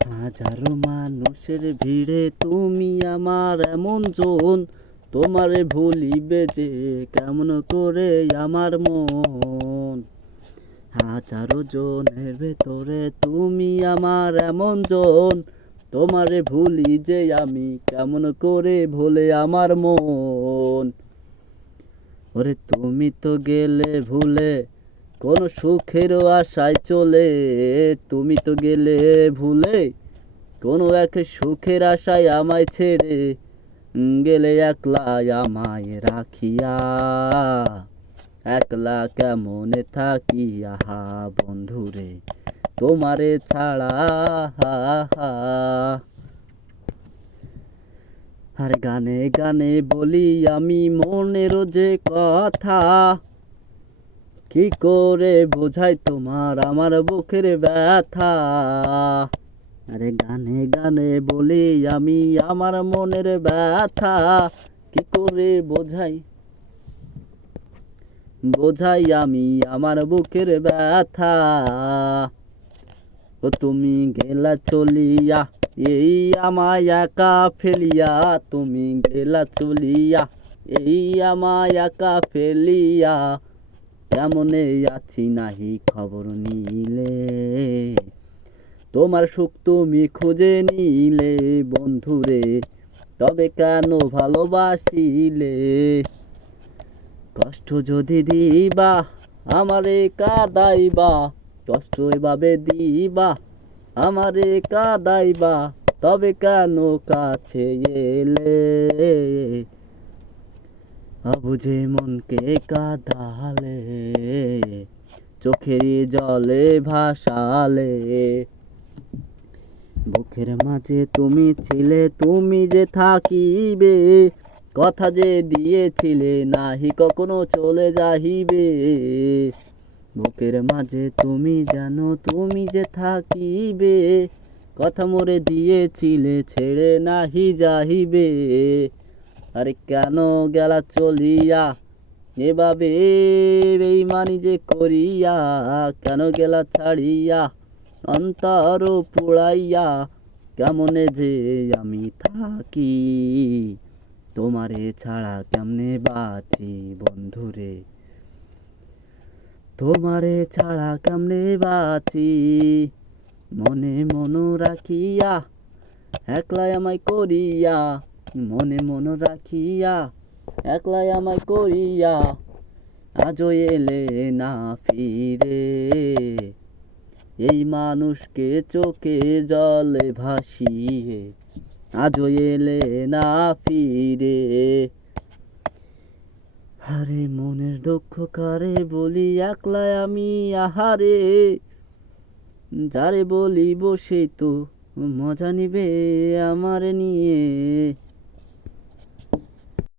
হাজারো মানুষের ভিড়ে তুমি আমার এমন জন। তোমারে ভুলিবে যে কেমন করে আমার মন। হাজারো জনের ভেতরে তুমি আমার এমন জন। তোমারে ভুলি যে আমি কেমন করে ভুলে আমার মন। ওরে তুমি তো গেলে ভুলে কোন সুখেরও আশায় চলে, তুমি তো গেলে ভুলে। কোনো এক সুখের আশায় আমায় ছেড়ে গেলে একলা আমায় রাখিয়া। একলা কেমনে থাকি আহা বন্ধুরে তোমারে ছাড়া আর গানে গানে বলি আমি মনের যে কথা কি করে বোঝাই তোমার? আমার বুকের ব্যথা। আরে গানে গানে বলি আমি, আমার মনের ব্যথা। কি করে বোঝাই? বোঝাই আমি, আমার বুকের ব্যথা। ও তুমি গেলা চলিয়া, এই আমায় একা ফেলিয়া। তুমি গেলা চলিয়া, এই আমায় একা ফেলিয়া। কেমনে আছি নাহি খবর নিলে, তোমার সুখ তুমি খুঁজে নিলে বন্ধুরে, তবে কেন ভালোবাসিলে? কষ্ট যদি দিবা, আমারে কাদাইবা, কষ্ট এভাবে দিবা, আমারে কাদাইবা, তবে কেন কাছে এলে? অবুঝে মনকে কাদালে, চোখের জলে ভাসালে। বুকের মাঝে তুমি ছিলে, তুমি যে থাকিবে, কথা যে দিয়েছিলে, নাহি কখনো চলে যাহিবে বুকের মাঝে তুমি জানো, তুমি যে থাকিবে, কথা মোরে দিয়েছিলে, ছেড়ে নাহি যাহিবে আরে কেন গেলা চলিয়া? এভাবে বেইমানি যে করিয়া, কেন গেলা ছাড়িয়া? অন্তর পুড়াইয়া, কেমনে যে আমি থাকি? তোমারে ছাড়া কেমনে বাঁচি বন্ধুরে? তোমারে ছাড়া কেমনে বাঁচি? মনে মন রাখিয়া, একলাই আমায় করিয়া মনে মন রাখিয়া, একলাই আমায় করিয়া, আজও এলে না ফিরে। এই মানুষকে চোখে জলে ভাসিয়ে, আজও এলে না ফিরে। আরে মনের দুঃখ কারে বলি, একলাই আমি আহারে? যারে বলি বসে তো মজা নিবে আমার নিয়ে।